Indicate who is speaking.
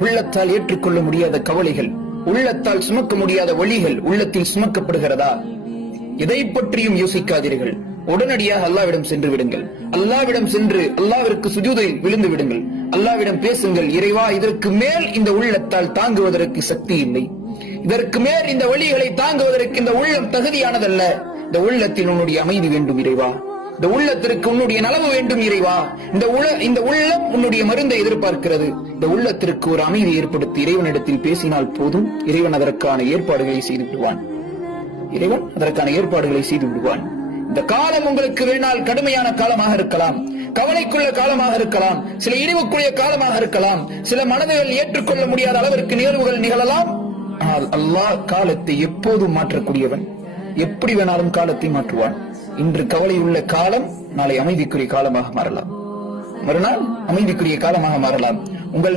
Speaker 1: உள்ளத்தால் ஏற்றுக்கொள்ள முடியாத கவலைகள் உள்ளத்தால் சுமக்க முடியாத வழிகள் உள்ளத்தில் சுமக்கப்படுகிறதா? இதை பற்றியும் யோசிக்காதீர்கள். உடனடியாக அல்லாவிடம் சென்று விடுங்கள். அல்லாவிடம் சென்று அல்லாவிற்கு சுஜூதில் விழுந்து விடுங்கள். அல்லாவிடம் பேசுங்கள் இறைவா இதற்கு மேல் இந்த உள்ளத்தால் தாங்குவதற்கு சக்தி இல்லை. இதற்கு மேல் இந்த வழிகளை தாங்குவதற்கு இந்த உள்ளம் தகுதியானதல்ல. இந்த உள்ளத்தில் உன்னுடைய அமைதி வேண்டும் இறைவா. இந்த உள்ளத்திற்கு உன்னுடைய நலவு வேண்டும் இறைவா. இந்த உள்ள இந்த உள்ளம் உன்னுடைய மருந்தை எதிர்பார்க்கிறது. இந்த உள்ளத்திற்கு ஒரு அமைதி ஏற்படுத்தி இறைவனிடத்தில் பேசினால் போதும் இறைவன் அதற்கான ஏற்பாடுகளை செய்து விடுவான். இறைவன் அதற்கான ஏற்பாடுகளை செய்து விடுவான். இந்த காலம் உங்களுக்கு வேணால் கடுமையான காலமாக இருக்கலாம். கவலைக்குள்ள காலமாக இருக்கலாம். சில இழிவுக்குரிய காலமாக இருக்கலாம். சில மனதுகள் ஏற்றுக்கொள்ள முடியாத அளவிற்கு நிகழ்வுகள் நிகழலாம். ஆனால் அல்லாஹ் காலத்தை எப்போதும் மாற்றக்கூடியவன். எப்படி வேணாலும் காலத்தை மாற்றுவான். இன்று கவலை உள்ள காலம் நாளை அமைதிக்குரிய காலமாக மாறலாம். மறுநாள் அமைதிக்குரிய காலமாக மாறலாம். உங்கள்